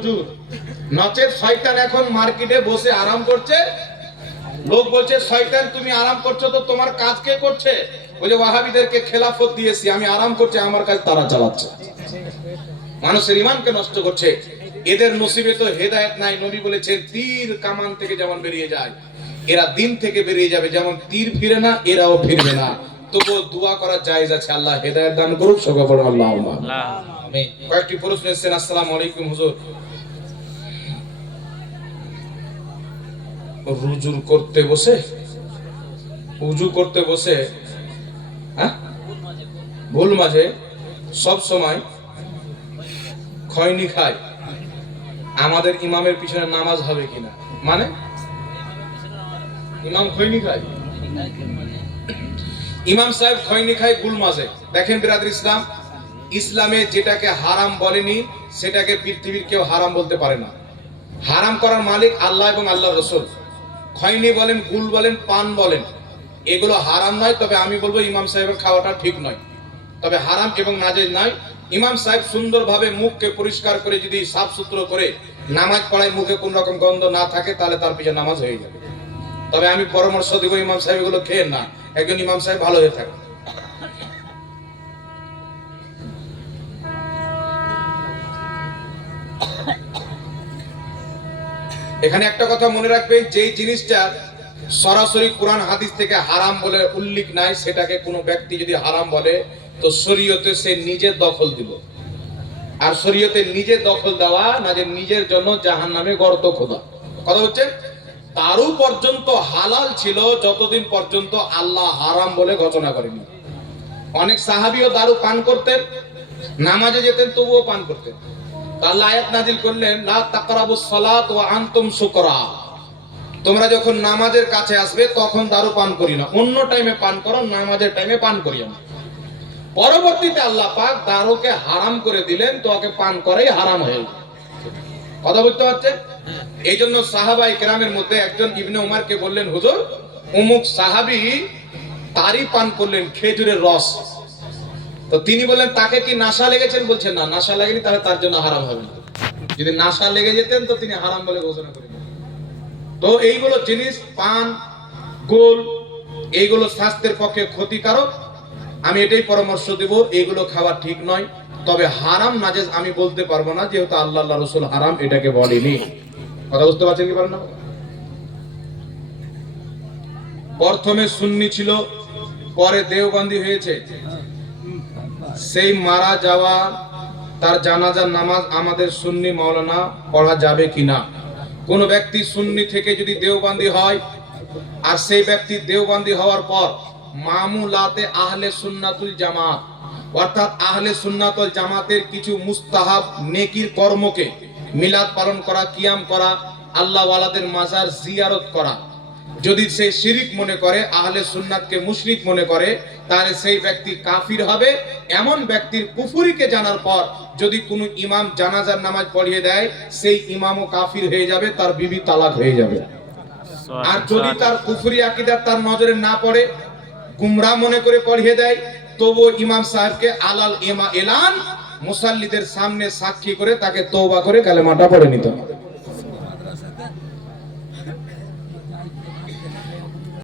হুজুর, নচেত শয়তান এখন মার্কেটে বসে আরাম করছে। লোক বলছে শয়তান তুমি আরাম করছো তো তোমার কাজ কে করছে? বলে ওয়াহাবিদেরকে খেলাফত দিয়েছি, আমি আরাম করছি, আমার কাজ তারা চালাচ্ছে। মানুষের ঈমানকে নষ্ট করছে। এদের নসিবে তো হেদায়েত নাই। নবী বলেছেন তীর কামান থেকে যেমন বেরিয়ে যায়, এরা দিন থেকে বেরিয়ে যাবে, যেমন তীর ফিরে না এরাও ফিরবে না। তবু দোয়া করা জায়েজ আছে, আল্লাহ হেদায়েত দান করুক। সকলে বলুন আল্লাহুম্মা আমিন। কয়েকটি প্রশ্ন এসেছেন। আসসালামু আলাইকুম হুজুর, উজু করতে বসে ভুল মাঝে সব সময় খৈনি খায়, আমাদের ইমামের পিছনে নামাজ হবে কিনা? মানে ইমাম খৈনি খায়, ইমাম সাহেব খৈনি খায় ভুল মাঝে। দেখেন বিরাদর ইসলাম, ইসলামে যেটাকে হারাম বলেনি সেটাকে পৃথিবীর কেউ হারাম বলতে পারে না। হারাম করার মালিক আল্লাহ এবং আল্লাহর রাসূল। খৈনি বলেন, গুল বলেন, পান বলেন, এগুলো হারাম নয়। তবে আমি বলবো ইমাম সাহেবের খাওয়াটা ঠিক নয়, তবে হারাম এবং নাজেজ নয়। ইমাম সাহেব সুন্দরভাবে মুখকে পরিষ্কার করে যদি সাফ সুতরো করে নামাজ পড়ায়, মুখে কোন রকম গন্ধ না থাকে, তাহলে তার পিছনে নামাজ হয়ে যাবে। তবে আমি পরামর্শ দিব ইমাম সাহেব এগুলো খেয়ে না, একজন ইমাম সাহেব ভালো হয়ে থাকে। এখানে একটা কথা মনে রাখবেন, যে জিনিসটা সরাসরি কোরআন হাদিস থেকে হারাম বলে উল্লেখ নাই, সেটাকে কোনো ব্যক্তি যদি হারাম বলে তো শরীয়তে সে নিজে দখল দিল। আর শরীয়তে নিজে দখল দেওয়া না, যে নিজের জন্য জাহান্নামে গর্ত খোদা। কথা হচ্ছে তারও পর্যন্ত হালাল ছিল যতদিন পর্যন্ত আল্লাহ হারাম বলে ঘোষণা করেনি। অনেক সাহাবীও দারু পান করতেন, নামাজে যেতেন তবুও পান করতেন। আল্লাহ আয়াত নাজিল করলেন, লা তাকরাবুস সালাত ওয়া আনতুম সুকরা, তোমরা যখন নামাজের কাছে আসবে তখন দারু পান করি না, অন্য টাইমে পান করো, নামাজের টাইমে পান করিও না। পরবর্তীতে আল্লাহ পাক দারুকে হারাম করে দিলেন, তো ওকে পান করাই হারাম হয়ে গেল। কথা বুঝতে পারছেন? এই জন্য সাহাবায়ে কেরামের মধ্যে একজন ইবনে উমারকে বললেন, হুজুর অমুক সাহাবী তারি পান করলেন, খেজুরের রস। তো তিনি বললেন, তাকে কি নাশা লেগেছেন? বলছেন না, নাশা লাগেনি, তাহলে তার জন্য হারাম হবে না। যদি নাশা লেগে যেতেন তো তিনি হারাম বলে ঘোষণা করে দিতেন। তো এইগুলো জিনিস, পান, গোল, এইগুলো স্বাস্থ্যের পক্ষে ক্ষতিকারক। আমি এটাই পরামর্শ দেব, এইগুলো খাওয়া ঠিক নয়। তবে হারাম নাজেজ আমি বলতে পারবো না, যেহেতু আল্লাহ আল্লাহ রাসূল হারাম এটাকে বলেনি। কথা বুঝতে পারছেন কি পারেন না? প্রথমে সুন্নি ছিল, পরে দেওবন্দি হয়েছে, সেই মারা যাওয়া তার জানাজার নামাজ আমাদের সুন্নি মাওলানা পড়া যাবে কিনা? কোন ব্যক্তি সুন্নি থেকে যদি দেওবন্দি হয়, আর সেই ব্যক্তি দেওবন্দি হওয়ার পর মামুলাতে আহলে সুন্নাতুল জামাত, অর্থাৎ আহলে সুন্নাতুল জামাতের কিছু মুস্তাহাব নেকির কর্মকে, মিলাদ পালন করা, কিয়াম করা, আল্লাহ ওয়ালাদের মাজার জিয়ারত করা, যদি সে শিরিক মনে করে, আহলে সুন্নাতকে মুশরিক মনে করে, তাহলে সেই ব্যক্তি কাফির হবে। এমন ব্যক্তির কুফরিকে জানার পর যদি কোনো ইমাম জানাজার নামাজ পড়িয়ে দেয়, সেই ইমামও কাফির হয়ে যাবে, তার বিবি তালাক হয়ে যাবে। আর যদি তার কুফরি আকীদা তার নজরে না পড়ে, গুমরাহ মনে করে পড়িয়ে দেয়, তবু ইমাম সাহেবকে আলাল এলান মুসাল্লিদের সামনে সাক্ষী করে তাকে তওবা করে কালেমাটা পড়ে নিতে হবে।